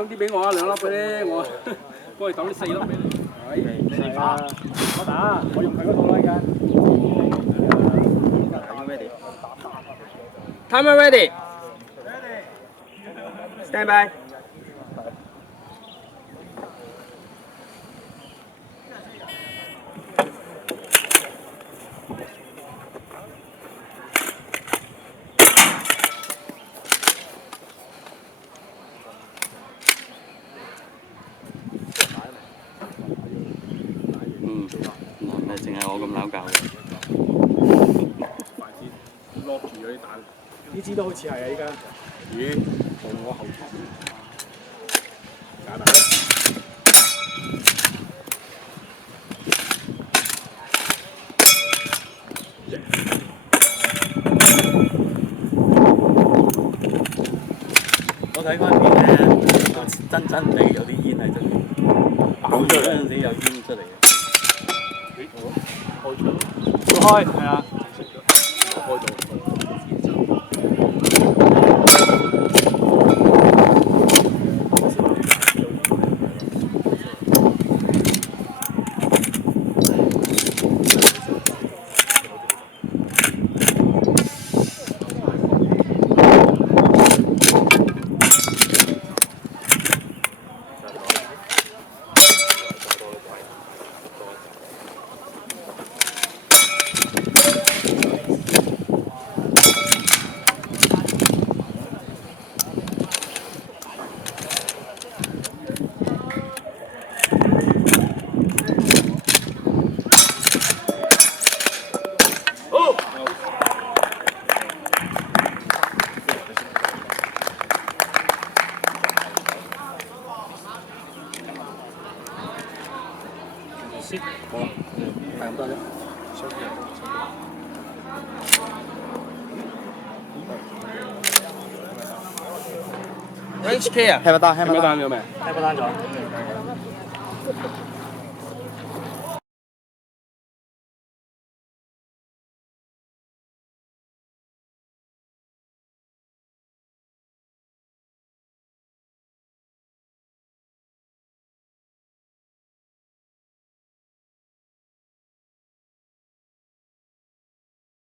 咁啲俾我啊，2粒俾你，我幫你抌啲4粒俾你。係啊，我打，我用佢嗰套啦而家。Timer ready. Stand by. 唔係淨係我咁撈教嘅。筷子 lock 住嗰啲蛋。呢支都好似係啊！依家。咦？同我後頭。假大啦。我睇嗰片咧，真地有啲煙係真嘅，爆咗嗰陣時有煙出嚟嘅。開咗，要開係啊，開咗。好啦，係咁多啫。HK 啊？聽唔單有咩？聽唔單咗。